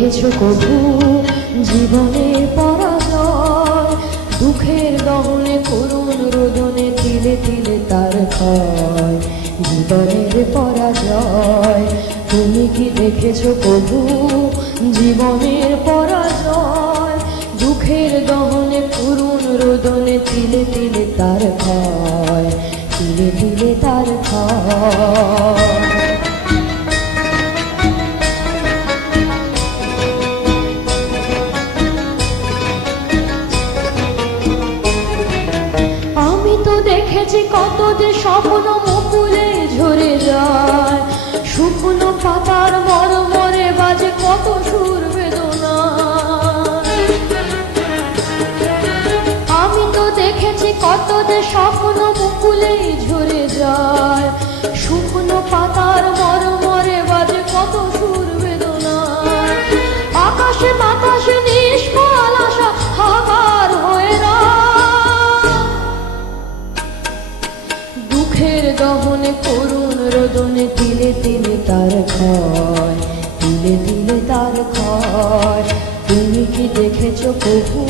দেখেছো কবু জীবনের পরাজয়? দুঃখের দহনে করুণ রোদনে তিলে তিলে তার ক্ষয়, জীবনের পরাজয়। তুমি কি দেখেছো কবু জীবনের পরাজয়? দুঃখের দহনে করুণ রোদনে তিলে তিলে তার ক্ষয়, তিলে তিলে তার ক্ষয়। দেখেছি কত যে স্বপ্ন মুকুলে ঝরে যায়, শুকনো পাতার মরমরে বাজে কত সুর বেদনা। আমি তো দেখেছি কত যে স্বপ্ন মুকুলে ঝরে যায়, শুকনো পাতার মরমরে বাজে কত সুর বেদনা। আকাশে বাতাসে নিষ্ফল আশা হাহার হয়ে না, দুঃখের দহনে করুণ রোদনে তিলে তিলে তার ক্ষয়, তিলে তিলে তার ক্ষয়। তুমি কি দেখেছো কবু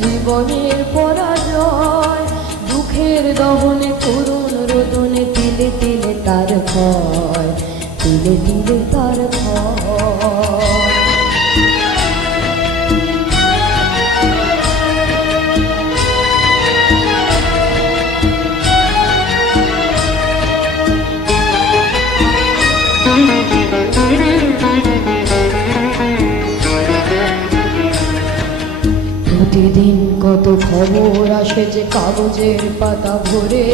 জীবনের পরাজয়? দুঃখের দহনে করুণ রোদনে তিলে তিলে তার ক্ষয়, তিলে তিলে তার ক্ষয়। প্রতিদিন কত খবর আসে যে কাগজের পাতা ভরে,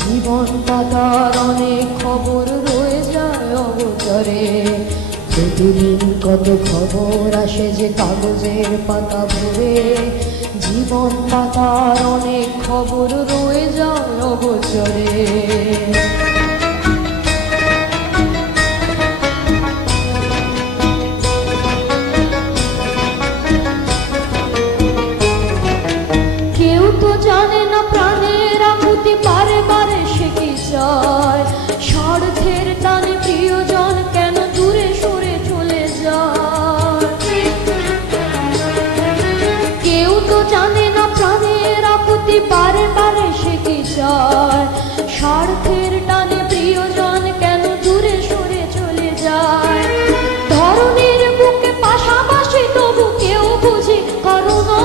জীবন পাতার অনেক খবর রয়ে যায় অগোচরে। প্রতিদিন কত খবর আসে যে কাগজের পাতা ভরে, জীবন পাতার অনেক খবর রয়ে যায় অগোচরে। জানে না প্রাণের আকুতি বারে বারে সে কি চায়, স্বার্থের টানে প্রিয়জন কেন দূরে সরে চলে যায়। কেউ তো জানে না প্রাণের আকুতি বারে বারে সে কি চায়, স্বার্থের টানে প্রিয়জন কেন দূরে সরে চলে যায়। ধরনের বুকে পাশাপাশি তবু কেউ বুঝি করুণা,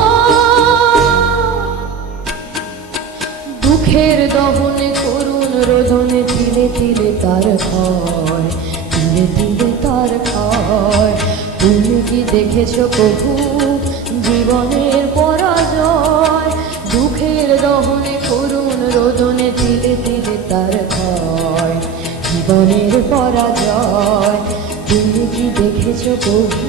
দুঃখের দহনে করুণ রোদনে তিলে তিলে তার ক্ষয়, তিলে তিলে তার ক্ষয়। তুমি কি দেখেছো কবু জীবনের পরাজয়? দুঃখের দহনে করুণ রোদনে তিলে তিলে তার ক্ষয়, জীবনের পরাজয়। তুমি কি দেখেছো কবু?